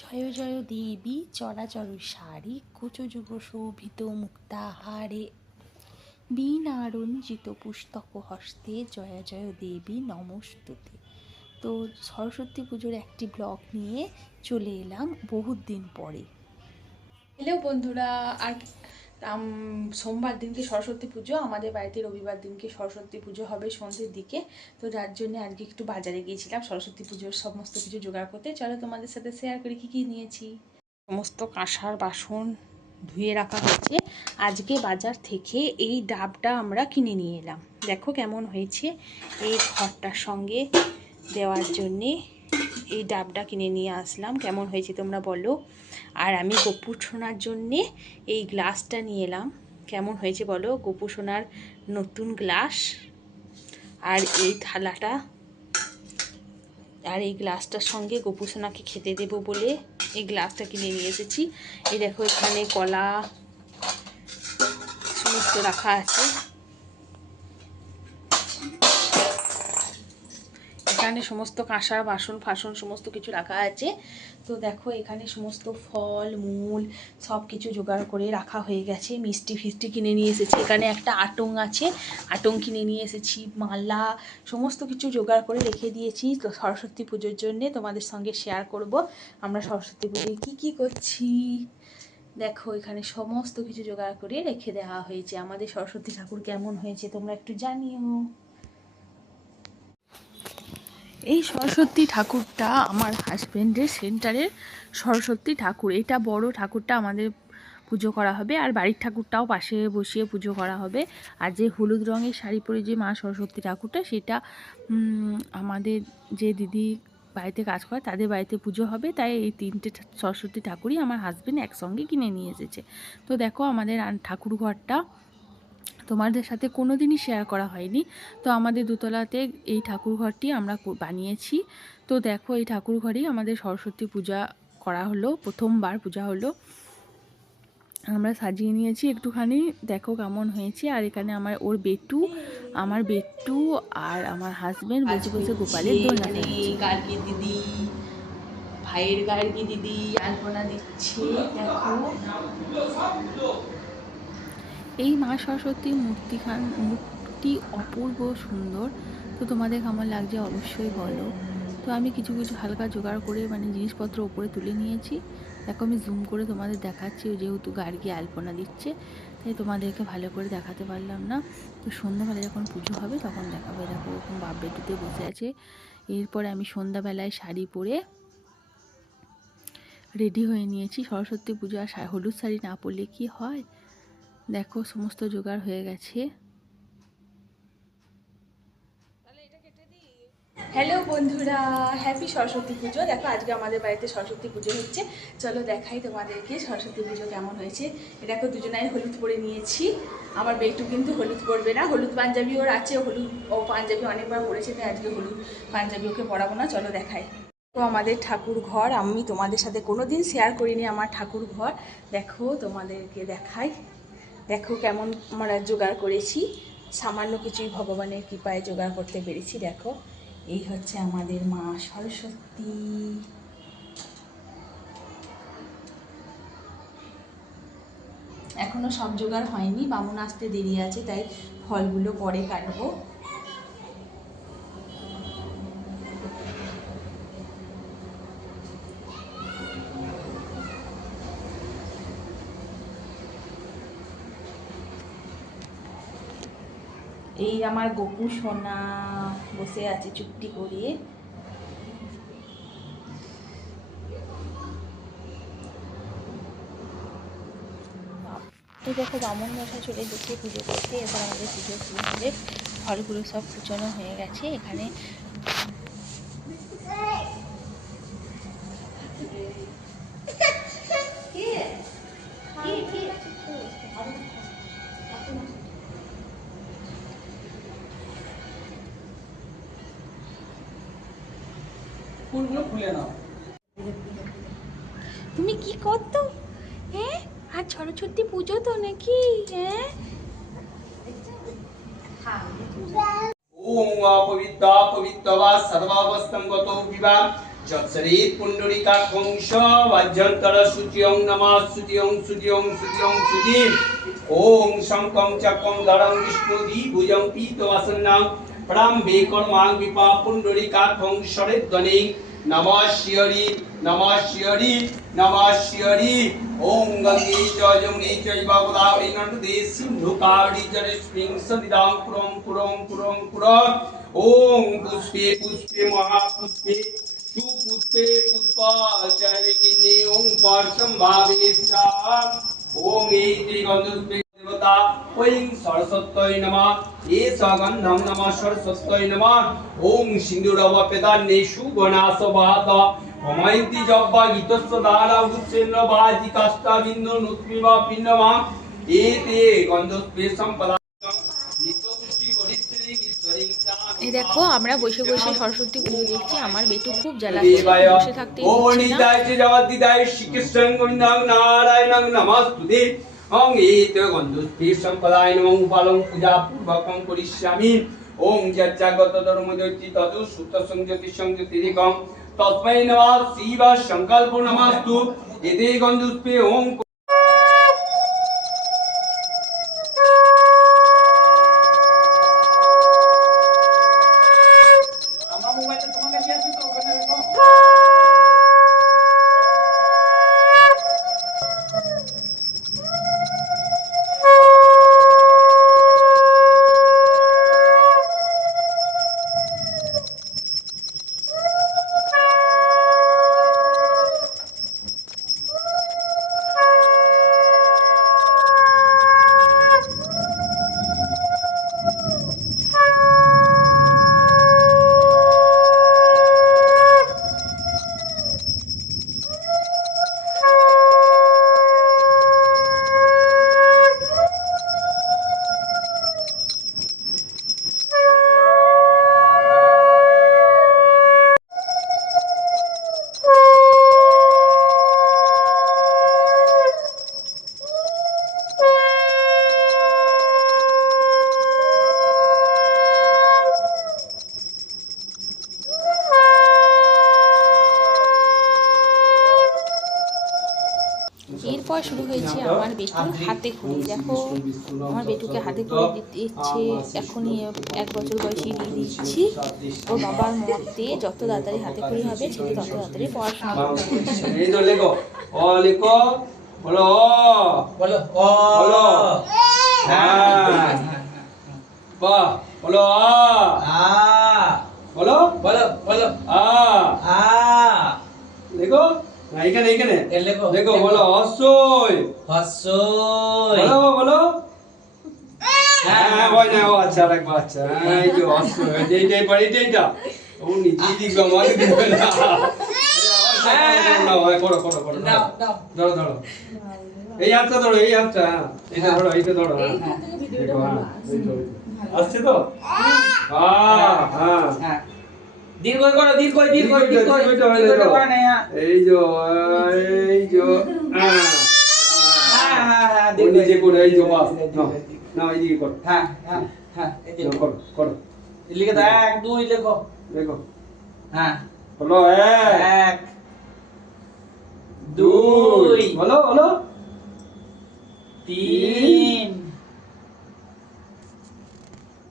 জয় জয় দেবী চরাচর সারি কুচযুগ শোভিত মুক্তাহারে বীণারঞ্জিত পুস্তক হস্তে জয় জয় দেবী নমস্তুতে। তো সরস্বতী পুজোর একটি ব্লগ নিয়ে চলে এলাম বহুত দিন পরে। হ্যালো বন্ধুরা, আর সোমবার দিনকে সরস্বতী পুজো, আমাদের বাড়িতে রবিবার দিনকে সরস্বতী পুজো হবে সন্ধ্যের দিকে। তো যার জন্য আজকে একটু বাজারে গিয়েছিলাম সরস্বতী পুজোর সমস্ত কিছু জোগাড় করতে। চলো তোমাদের সাথে শেয়ার করি কী কী নিয়েছি। সমস্ত কাঁসার বাসন ধুয়ে রাখা হয়েছে। আজকে বাজার থেকে এই ডাবটা আমরা কিনে নিয়ে এলাম। দেখো কেমন হয়েছে, এই ঘরটার সঙ্গে দেওয়ার জন্যে এই ডাবটা কিনে নিয়ে আসলাম। কেমন হয়েছে তোমরা বলো। আর আমি গপু সোনার জন্যে এই গ্লাসটা নিয়ে এলাম। কেমন হয়েছে বলো, গপু সোনার নতুন গ্লাস। আর এই থালাটা আর এই গ্লাসটার সঙ্গে গপু সোনাকে খেতে দেবো বলে এই গ্লাসটা কিনে নিয়ে এসেছি। এই দেখো এখানে কলা সমস্ত রাখা আছে। এখানে সমস্ত কাঁসার বাসন ফাসন সমস্ত কিছু রাখা আছে। তো দেখো এখানে সমস্ত ফল মূল সব কিছু জোগাড় করে রাখা হয়ে গেছে। মিষ্টি ফিষ্টি কিনে নিয়ে এসেছি। এখানে একটা আটং আছে, আটং কিনে নিয়ে এসেছি। মালা সমস্ত কিছু জোগাড় করে রেখে দিয়েছি তো সরস্বতী পুজোর জন্যে তোমাদের সঙ্গে শেয়ার করব আমরা সরস্বতী পুজোয় কী করছি। দেখো এখানে সমস্ত কিছু জোগাড় করে রেখে দেওয়া হয়েছে। আমাদের সরস্বতী ঠাকুর কেমন হয়েছে তোমরা একটু জানিও। এই সরস্বতী ঠাকুরটা আমার হাজব্যান্ডের সেন্টারের সরস্বতী ঠাকুর। এটা বড় ঠাকুরটা আমাদের পুজো করা হবে, আর বাড়ির ঠাকুরটাও পাশে বসিয়ে পুজো করা হবে। আর যে হলুদ রঙের শাড়ি পরে যে মা সরস্বতী ঠাকুরটা, সেটা আমাদের যে দিদি বাড়িতে কাজ করে তাদের বাড়িতে পুজো হবে। তাই এই তিনটে সরস্বতী ঠাকুরই আমার হাজব্যান্ড একসঙ্গে কিনে নিয়ে এসেছে। তো দেখো আমাদের ঠাকুর ঘরটা তোমাদের সাথে কোনো দিনই শেয়ার করা হয়নি। তো আমাদের দোতলাতে এই ঠাকুর ঘরটি আমরা বানিয়েছি। তো দেখো এই ঠাকুর ঘরেই আমাদের সরস্বতী পূজা করা হলো, প্রথমবার পূজা হলো। আমরা সাজিয়ে নিয়েছি একটুখানি, দেখো কেমন হয়েছে। আর এখানে আমার বেটু আর আমার হাজবেন্ড বসে বসে গোপালের দোলনা খাচ্ছে। গার্গী দিদি, ভাইয়ের গার্গী দিদি আলপনা দিচ্ছে। দেখো এই মা সরস্বতীর মূর্তি অপূর্ব সুন্দর। তো তোমাদের কেমন লাগছে অবশ্যই বলো। তো আমি কিছু কিছু হালকা জোগাড় করে জিনিসপত্র ওপরে তুলে নিয়েছি। দেখো আমি জুম করে তোমাদের দেখাচ্ছি, যেহেতু গার্গী আলপনা দিচ্ছে তাই তোমাদেরকে ভালো করে দেখাতে পারলাম না। তো সন্ধ্যাবেলায় যখন পুজো হবে তখন দেখাবো। দেখো ওরকম বাপ বেটুতে বসে আছে। এরপরে আমি সন্ধ্যাবেলায় শাড়ি পরে রেডি হয়ে নিয়েছি। সরস্বতী পুজো আর হলুদ শাড়ি না পরলে কি হয়। দেখো সমস্ত জোগাড় হয়ে গেছে। হ্যালো বন্ধুরা, হ্যাপি সরস্বতী পুজো। দেখো আজকে আমাদের বাড়িতে সরস্বতী পুজো হচ্ছে। চলো দেখাই তোমাদেরকে সরস্বতী পুজো কেমন হয়েছে। দেখো দুজনাই হলুদ পরে নিয়েছি। আমার বেটু কিন্তু হলুদ পরবে না, হলুদ পাঞ্জাবি ওর আছে, হলুদ ও পাঞ্জাবি অনেকবার পরেছে, তাই আজকে হলুদ পাঞ্জাবি ওকে পরাবো না। চলো দেখাই। তো আমাদের ঠাকুর ঘর আমি তোমাদের সাথে কোনো দিন শেয়ার করিনি আমার ঠাকুর ঘর। দেখো তোমাদেরকে দেখাই। দেখো কেমন আমরা জোগাড় করেছি। সামান্য কিছুই ভগবানের কৃপায় জোগাড় করতে পেরেছি। দেখো এই হচ্ছে আমাদের মা সরস্বতী। এখনো সব জোগাড় হয়নি, বামুন আসতে দেরি আছে, তাই ফলগুলো পরে কাটবো। এই আমার গপু সোনা বসে আছে চুপটি করে। এই দেখো বামুন মশা চলে গেছে পুজো করতে। এবার আমাদের পুজো শুরু হবে। ফলগুলো সব কুচানো হয়ে গেছে। এখানে তুমি কি করতো? হ্যাঁ, আর সরস্বতী পুজো তো নাকি? হ্যাঁ ওম পবিত্রা পবিত্রবা সর্বাবস্থম গতো বিবা যৎসরিত পুণ্ডরীকাক্ষং বাহ্যন্তর সূচিয়ং নমঃ সূচিয়ং সূচিয়ং সূচিয়ং সূচি ওম শঙ্কং চক্রং ধরং বিষ্ণুদি ভুজং পীতবাসন্নাং প্রাম্বে কর্মাং বিপা পুণ্ডরীকাক্ষং সরেধ্বনি নমঃ শিয়রি নমঃ শিয়রি নমঃ শিয়রি ওম গঙ্গে চ যমুনে চৈব গোদাবরী নর্মদে সিন্ধু কাবেরী জলেস্মিং সন্নিধাং কুরং কুরং কুরং কুরং ওম পুষ্পে পুষ্পে মহাপুষ্পে সুপুষ্পে পুষ্পাচার্যিনী ওম পার্শ্বম্ভাবে স্বাহা ওম এতি গন্ধুষ্পে দেবতা ওং সরস্বত্যৈ নমঃ এষ গন্ধং নমঃ সরস্বত্যৈ নমঃ ওম সিন্দুরবপেদান্নে সুগণাসবাত অময়ন্তি জব্বা গীতস্য দ্বারা উচ্ছেন্ন বাজি কাষ্টা বিন্দু নুৎমিবা পিণ্ডমা এতে গন্ধুষ্পে সম্পদা এই দেখো আমরা বসে বসে সরস্বতী পুজো দেখছি। আমার বেটু খুব জ্বালাচ্ছে, বসে থাকতে নারায়ণং নমস্তুতে ওং এতে গন্ধুষ্পে সম্পদায় নমঃ উপালং পূজা পূর্বকং করিষ্যামি ওং যজ্জাগত ধর্মজ্যোতি তদু সুত সংজ্যোতি সংজ্যোতিরিকং তস্मै নমঃ শিব সংকল্প নমস্তু এতে গন্ধুষ্পে ওং এরপর শুরু হয়েছে আমার বেটুর হাতে খড়ি। দেখো আমার বেটুকে হাতে খড়ি দিচ্ছে, এখনই 1 বছর বয়সী দিয়ে দিচ্ছি। ওর বাবার মতে যত তাড়াতাড়ি হাতে খড়ি হবে সেটা তত তাড়াতাড়ি পড়াশোনা করবে। এই তো লেখো অ লেখো বলো বলো অ বলো হ্যাঁ বা বলো আ বলো বলো বলো আ আ লেখো না এখানে এখানে লেখো দেখো বলো হস্যই হস্যই বলো বলো হ্যাঁ ওই না ও আচ্ছা রাখবা আচ্ছা এই যে হস্যই এইটাই পড়ি এইটা ও নিচে দিক আমার দিবে না না ভাই করো করো করো দাও দাও ধরো ধরো এই হাতটা ধরো এই হাতটা এটা ধরো এইটা ধরো দেখো হ্যাঁ আসছে তো হ্যাঁ হ্যাঁ দীর্ঘ করো দীর্ঘ দীর্ঘ দীর্ঘ এই যে হ্যাঁ হ্যাঁ হ্যাঁ নিচে করে এই যে বাস না এইদিকে করো হ্যাঁ হ্যাঁ হ্যাঁ এই করো করো লিখে দাও 1 2 লেখো দেখো হ্যাঁ বলো 1 2 বলো বলো 3